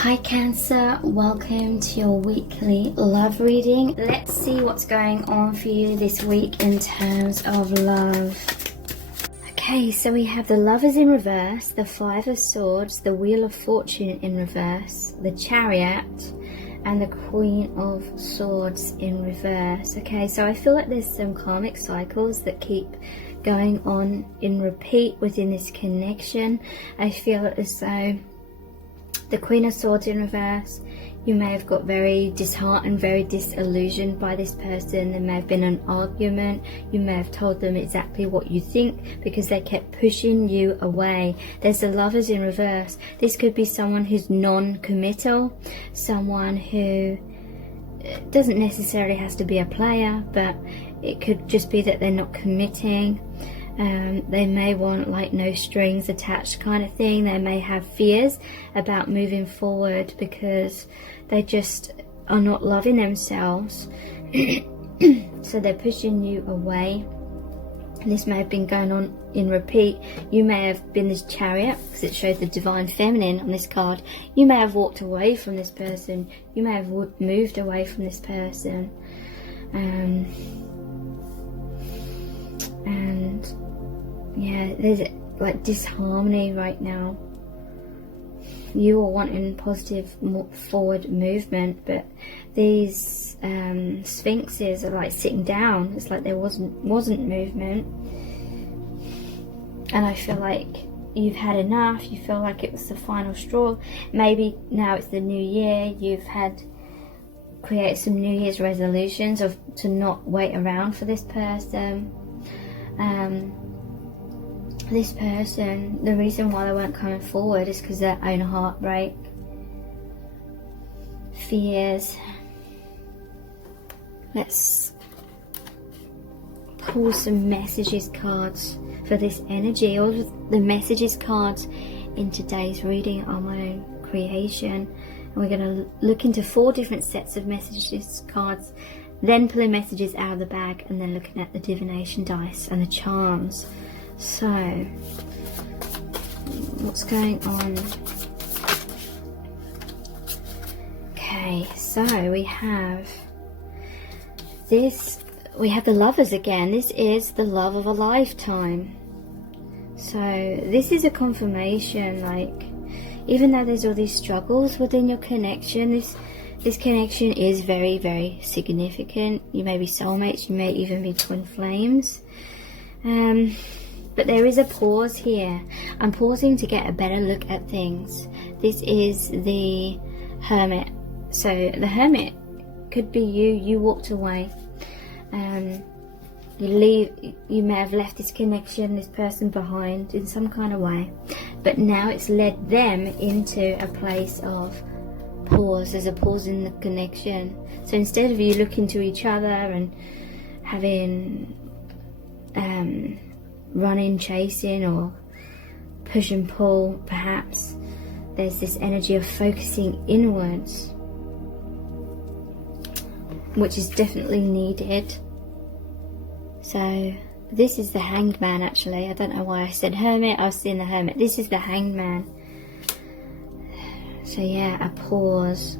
Hi Cancer, welcome to your weekly love reading. Let's see what's going on for you this week in terms of love. Okay, so we have the Lovers in reverse, the Five of Swords, the Wheel of Fortune in reverse, the Chariot, and the Queen of Swords in reverse. Okay, so I feel like there's some karmic cycles that keep going on in repeat within this connection. I feel as though the Queen of Swords in reverse, you may have got very disheartened, very disillusioned by this person. There may have been an argument. You may have told them exactly what you think because they kept pushing you away. There's the Lovers in reverse. This could be someone who's non-committal, someone who doesn't necessarily has to be a player, but it could just be that they're not committing. They may want like no strings attached kind of thing. They may have fears about moving forward because they just are not loving themselves. So they're pushing you away. This may have been going on in repeat. You may have been this Chariot because it shows the divine feminine on this card. You may have walked away from this person. You may have moved away from this person. And yeah, there's like disharmony right now. You are wanting positive forward movement, but these sphinxes are like sitting down. It's like there wasn't movement, and I feel like you've had enough. You feel like it was the final straw. Maybe now it's the new year. You've created some New Year's resolutions to not wait around for this person. This person, the reason why they weren't coming forward is because their own heartbreak, fears. Let's pull some messages cards for this energy. All of the messages cards in today's reading are my own creation. And we're going to look into 4 different sets of messages cards, then pulling messages out of the bag, and then looking at the divination dice and the charms. So, what's going on? Okay, so we have this. We have the Lovers again. This is the love of a lifetime. So this is a confirmation, like, even though there's all these struggles within your connection, this connection is very, very significant. You may be soulmates, you may even be twin flames. But there is a pause here. I'm pausing to get a better look at things. This is the Hermit. So the Hermit could be you walked away. You may have left this connection, this person behind in some kind of way. But now it's led them into a place of pause. There's a pause in the connection. So instead of you looking to each other and having running, chasing, or push and pull, perhaps there's this energy of focusing inwards, which is definitely needed. So this is the Hanged Man. Actually, I don't know why I said Hermit. I was seeing the Hermit. This is the Hanged Man. So yeah, a pause.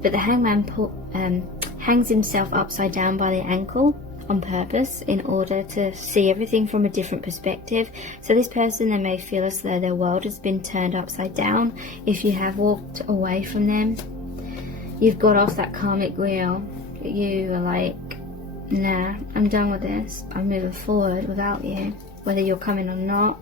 But the Hanged Man hangs himself upside down by the ankle on purpose in order to see everything from a different perspective. So this person, they may feel as though their world has been turned upside down. If you have walked away from them, you've got off that karmic wheel. You are like, nah, I'm done with this. I'm moving forward without you, whether you're coming or not.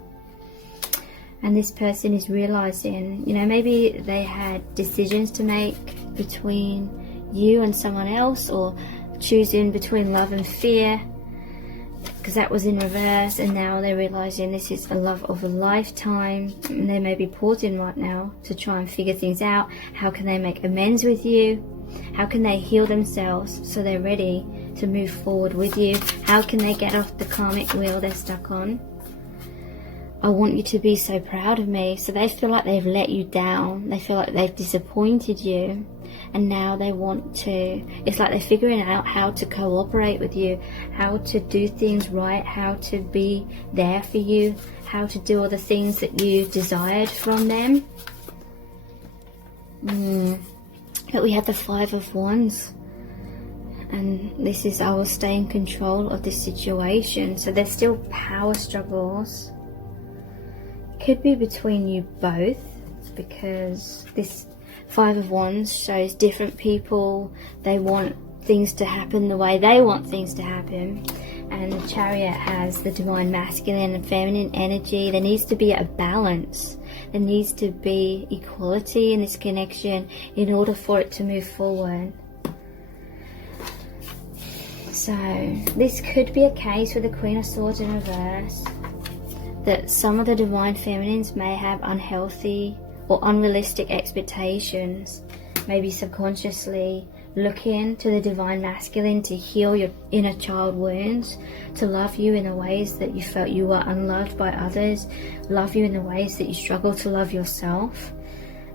And this person is realizing, maybe they had decisions to make between you and someone else, or choosing between love and fear, because that was in reverse, and now they're realizing this is a love of a lifetime, and they may be pausing right now to try and figure things out. How can they make amends with you? How can they heal themselves so they're ready to move forward with you? How can they get off the karmic wheel they're stuck on? I want you to be so proud of me. So they feel like they've let you down. They feel like they've disappointed you. And now they want to, it's like they're figuring out how to cooperate with you, how to do things right, how to be there for you, how to do all the things that you desired from them. But we have the Five of Wands. And this is, I will stay in control of this situation. So there's still power struggles. Could be between you both, because this Five of Wands shows different people. They want things to happen the way they want things to happen. And the Chariot has the divine masculine and feminine energy. There needs to be a balance. There needs to be equality in this connection in order for it to move forward. So this could be a case with the Queen of Swords in reverse, that some of the divine feminines may have unhealthy or unrealistic expectations, maybe subconsciously looking to the divine masculine to heal your inner child wounds, to love you in the ways that you felt you were unloved by others, love you in the ways that you struggle to love yourself.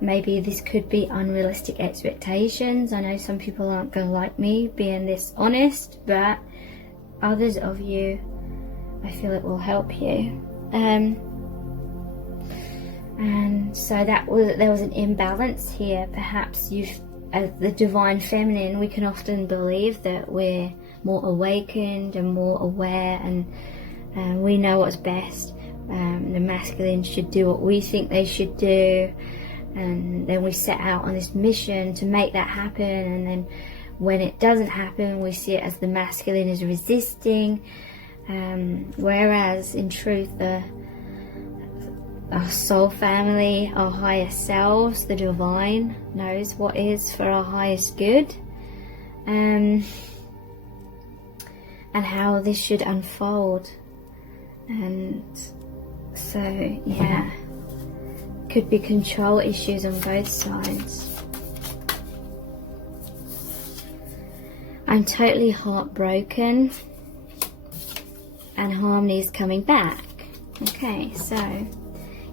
Maybe this could be unrealistic expectations. I know some people aren't going to like me being this honest, but others of you, I feel it will help you. And so there was an imbalance here. Perhaps as the divine feminine, we can often believe that we're more awakened and more aware, and we know what's best. The masculine should do what we think they should do. And then we set out on this mission to make that happen, and then when it doesn't happen, we see it as the masculine is resisting, whereas in truth our soul family, our higher selves, the divine, knows what is for our highest good, and how this should unfold. And so yeah, could be control issues on both sides. I'm totally heartbroken, and harmony is coming back. Okay, so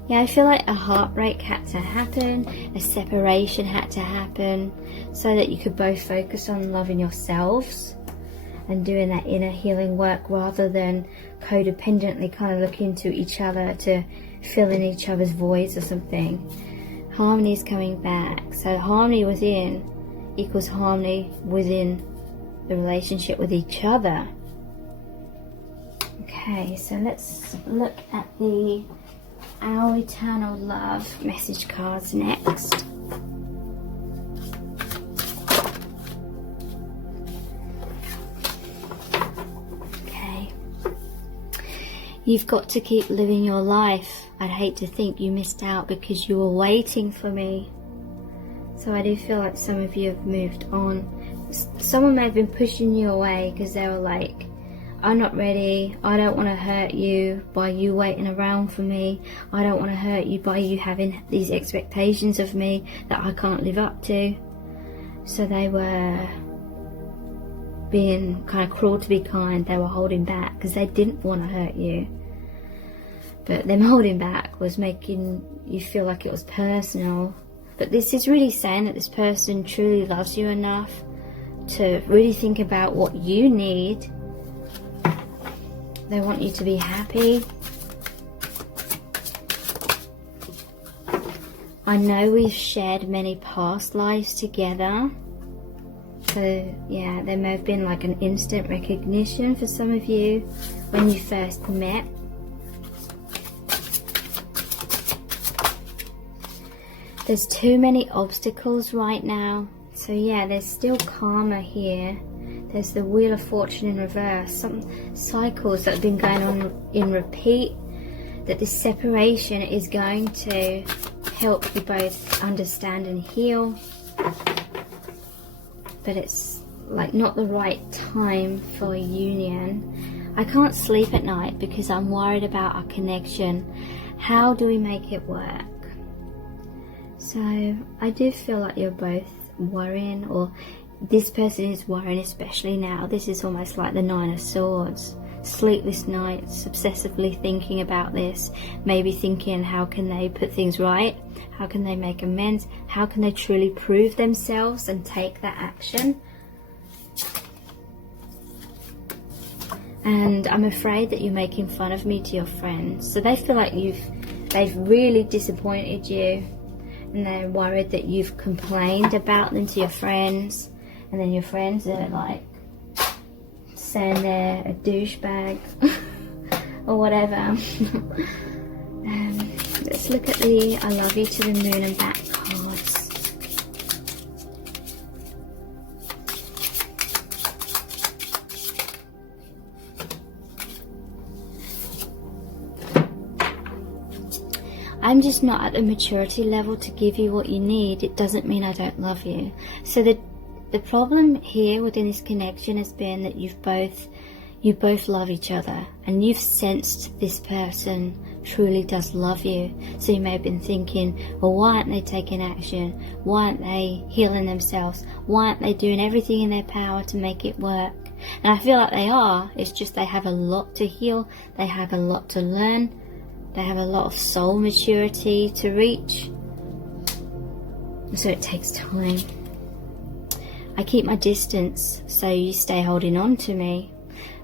yeah, I feel like a heartbreak had to happen, a separation had to happen, so that you could both focus on loving yourselves and doing that inner healing work, rather than codependently kind of looking to each other to fill in each other's voids or something. Harmony is coming back. So harmony within equals harmony within the relationship with each other. Okay, so let's look at our eternal love message cards next. You've got to keep living your life. I'd hate to think you missed out because you were waiting for me. So I do feel like some of you have moved on. Someone may have been pushing you away because they were like, I'm not ready. I don't want to hurt you by you waiting around for me. I don't want to hurt you by you having these expectations of me that I can't live up to. So they were being kind of cruel to be kind. They were holding back because they didn't want to hurt you. But them holding back was making you feel like it was personal. But this is really saying that this person truly loves you enough to really think about what you need. They want you to be happy. I know we've shared many past lives together. So yeah, there may have been like an instant recognition for some of you when you first met. There's too many obstacles right now. So yeah, there's still karma here. There's the Wheel of Fortune in reverse. Some cycles that have been going on in repeat. That this separation is going to help you both understand and heal. But it's like not the right time for a union. I can't sleep at night because I'm worried about our connection. How do we make it work? So I do feel like you're both worrying, or this person is worrying, especially now. This is almost like the Nine of Swords. Sleepless nights, obsessively thinking about this, maybe thinking how can they put things right, how can they make amends, how can they truly prove themselves and take that action. And I'm afraid that you're making fun of me to your friends. So they feel like they've really disappointed you. and they're worried that you've complained about them to your friends, and then your friends are like saying they're a douchebag or whatever. Let's look at the I love you to the moon and back cards. I'm just not at the maturity level to give you what you need. It doesn't mean I don't love you. So the problem here within this connection has been that you both love each other, and you've sensed this person truly does love you. So you may have been thinking, well, why aren't they taking action? Why aren't they healing themselves? Why aren't they doing everything in their power to make it work? And I feel like they are. It's just they have a lot to heal. They have a lot to learn. They have a lot of soul maturity to reach. So it takes time. I keep my distance, so you stay holding on to me.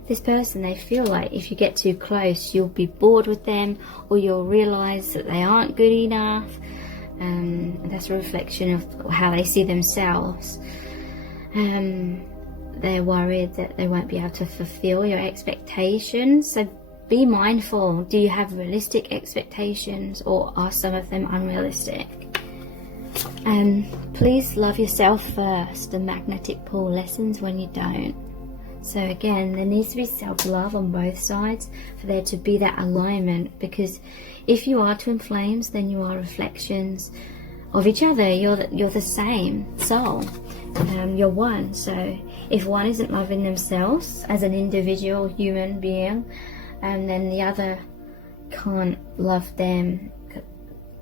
This person, they feel like if you get too close, you'll be bored with them, or you'll realise that they aren't good enough. And that's a reflection of how they see themselves. They're worried that they won't be able to fulfill your expectations. So be mindful. Do you have realistic expectations, or are some of them unrealistic? Please love yourself first. The magnetic pull lessens when you don't. So again, there needs to be self-love on both sides for there to be that alignment, because if you are twin flames, then you are reflections of each other. You're the same soul. You're one. So if one isn't loving themselves as an individual human being, and then the other can't love them,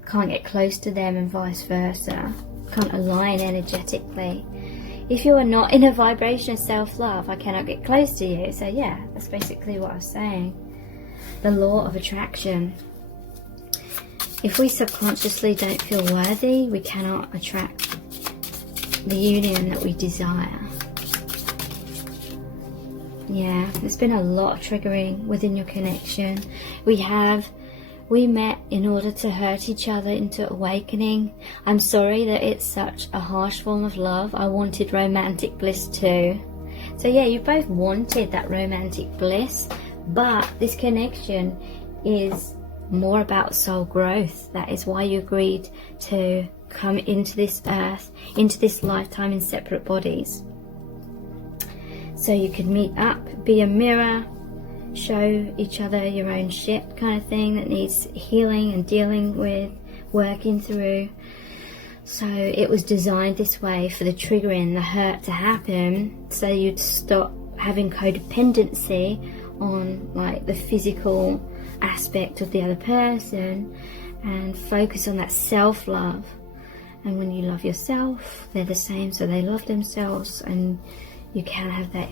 can't get close to them, and vice versa, can't align energetically. If you are not in a vibration of self-love, I cannot get close to you. So yeah, that's basically what I was saying. The law of attraction. If we subconsciously don't feel worthy, we cannot attract the union that we desire. Yeah, there's been a lot of triggering within your connection. We met in order to hurt each other into awakening. I'm sorry that it's such a harsh form of love. I wanted romantic bliss too. So yeah, you both wanted that romantic bliss, but this connection is more about soul growth. That is why you agreed to come into this earth, into this lifetime in separate bodies. So you could meet up, be a mirror, show each other your own shit kind of thing that needs healing and dealing with, working through. So it was designed this way for the triggering, the hurt to happen, so you'd stop having codependency on like the physical aspect of the other person and focus on that self-love. And when you love yourself, they're the same, so they love themselves, and you can have that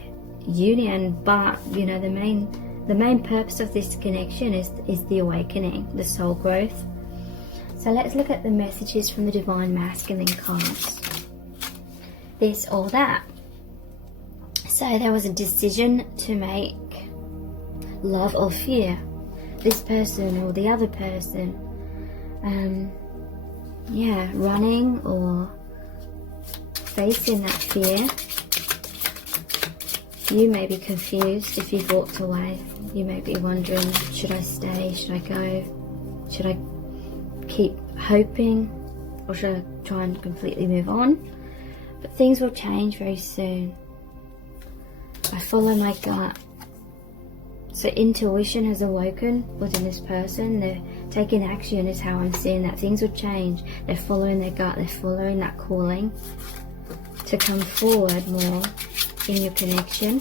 union. But you know, the main purpose of this connection is the awakening, the soul growth. So let's look at the messages from the Divine Masculine cards. This or that. So there was a decision to make. Love or fear. This person or the other person. Yeah, running or facing that fear. You may be confused if you've walked away. You may be wondering, should I stay? Should I go? Should I keep hoping? Or should I try and completely move on? But things will change very soon. I follow my gut. So intuition has awoken within this person. They're taking action is how I'm seeing that. Things will change. They're following their gut. They're following that calling to come forward more in your connection.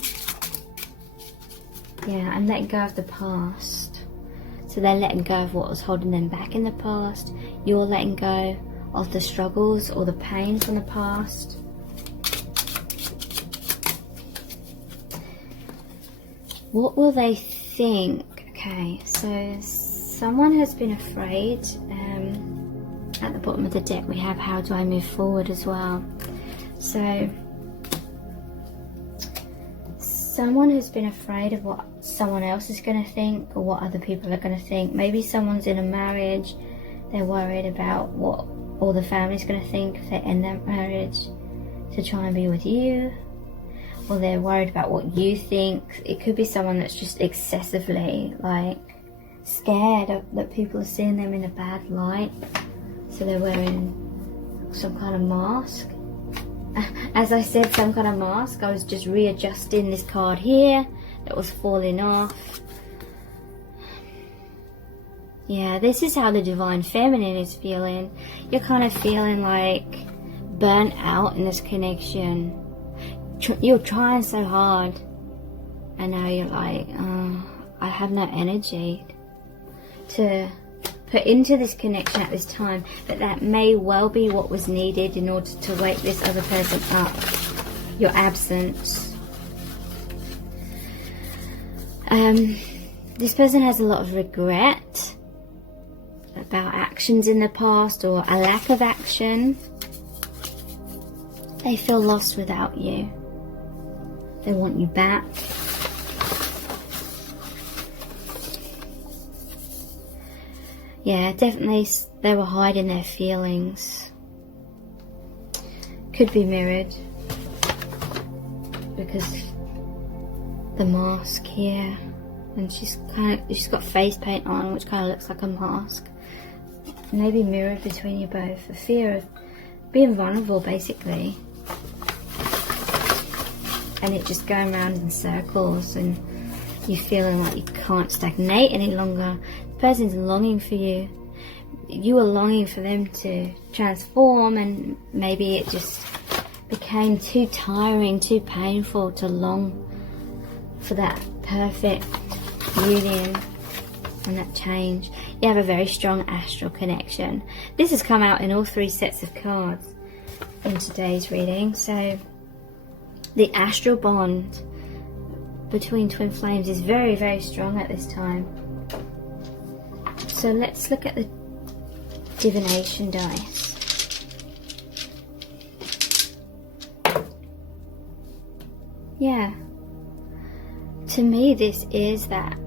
Yeah, and letting go of the past. So they're letting go of what was holding them back in the past. You're letting go of the struggles or the pain from the past. What will they think? Okay, so someone has been afraid. At the bottom of the deck we have how do I move forward as well. So someone has been afraid of what someone else is going to think, or what other people are going to think. Maybe someone's in a marriage, they're worried about what or the family's going to think if they end that marriage to try and be with you, or they're worried about what you think. It could be someone that's just excessively like scared that people are seeing them in a bad light, so they're wearing some kind of mask. As I said, some kind of mask, I was just readjusting this card here that was falling off. Yeah, this is how the divine feminine is feeling. You're kind of feeling like burnt out in this connection. You're trying so hard, and now you're like, oh, I have no energy to put into this connection at this time. But that may well be what was needed in order to wake this other person up. Your absence. This person has a lot of regret about actions in the past, or a lack of action. They feel lost without you. They want you back. Yeah, definitely they were hiding their feelings. Could be mirrored, because the mask here, and she's got face paint on, which kind of looks like a mask. Maybe mirrored between you both. A fear of being vulnerable, basically. And it just going around in circles, and you feeling like you can't stagnate any longer. The person's longing for you. You are longing for them to transform, and maybe it just became too tiring, too painful to long for that perfect union and that change. You have a very strong astral connection. This has come out in all 3 sets of cards in today's reading. So the astral bond between twin flames is very, very strong at this time. So let's look at the divination dice. Yeah. To me, this is that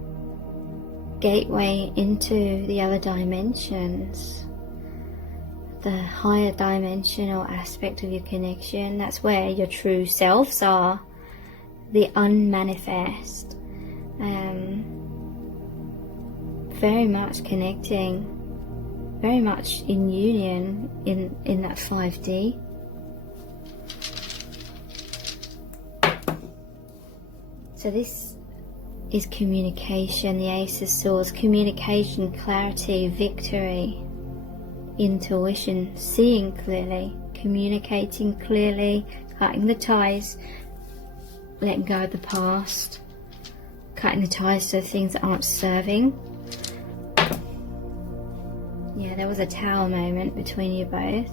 gateway into the other dimensions. The higher dimensional aspect of your connection. That's where your true selves are. The unmanifest. Very much connecting. Very much in union in that 5D. So this is communication. The Ace of Swords. Communication, clarity, victory. Intuition, seeing clearly, communicating clearly, cutting the ties, letting go of the past, cutting the ties to things that aren't serving. Yeah, there was a tower moment between you both.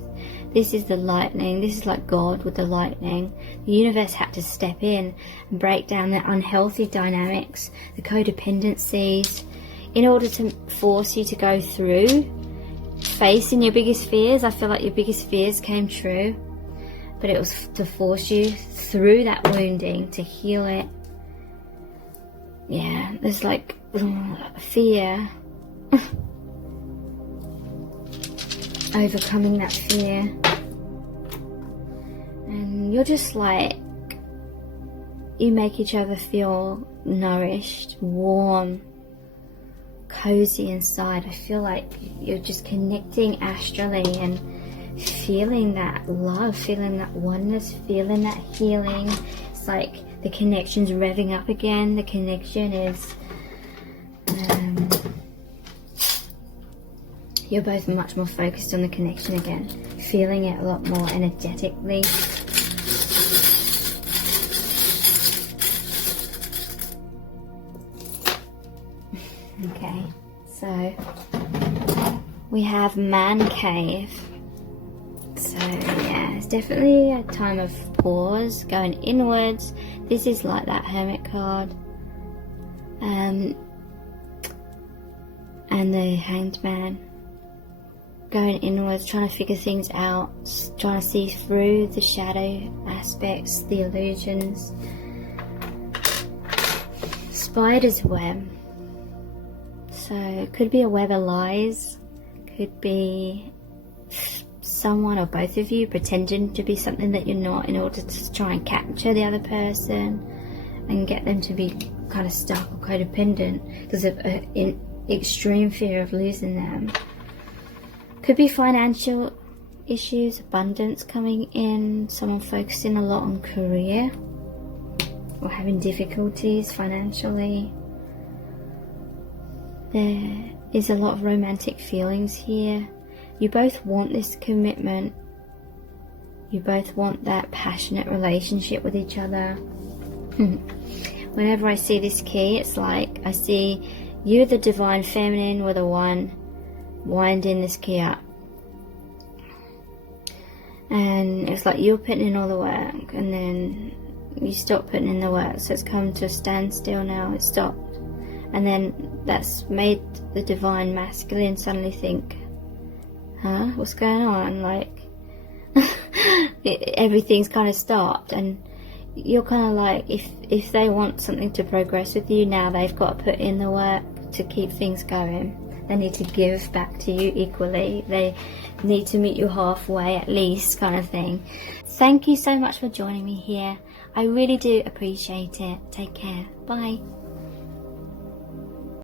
This is the lightning. This is like God with the lightning. The universe had to step in and break down the unhealthy dynamics, the codependencies, in order to force you to go through facing your biggest fears. I feel like your biggest fears came true, but it was to force you through that wounding, to heal it. Yeah, there's like fear. Overcoming that fear. And you're just like, you make each other feel nourished, warm, cozy inside. I feel like you're just connecting astrally and feeling that love, feeling that oneness, feeling that healing. It's like the connection's revving up again. The connection is you're both much more focused on the connection again, feeling it a lot more energetically. Okay, so we have man cave. So yeah, it's definitely a time of pause, going inwards. This is like that hermit card. And the hanged man. Going inwards, trying to figure things out, trying to see through the shadow aspects, the illusions. Spider's web. So it could be a web of lies, could be someone, or both of you pretending to be something that you're not in order to try and capture the other person and get them to be kind of stuck or codependent because of in extreme fear of losing them. Could be financial issues, abundance coming in, someone focusing a lot on career or having difficulties financially. There is a lot of romantic feelings here. You both want this commitment. You both want that passionate relationship with each other. Whenever I see this key, it's like I see you, the divine feminine, with a one, winding this key up. And it's like you're putting in all the work, and then you stop putting in the work. So it's come to a standstill now, it's stopped. And then that's made the divine masculine suddenly think, huh, what's going on? Like, everything's kind of stopped, and you're kind of like, if they want something to progress with you now, they've got to put in the work to keep things going. They need to give back to you equally. They need to meet you halfway at least, kind of thing. Thank you so much for joining me here. I really do appreciate it. Take care. Bye.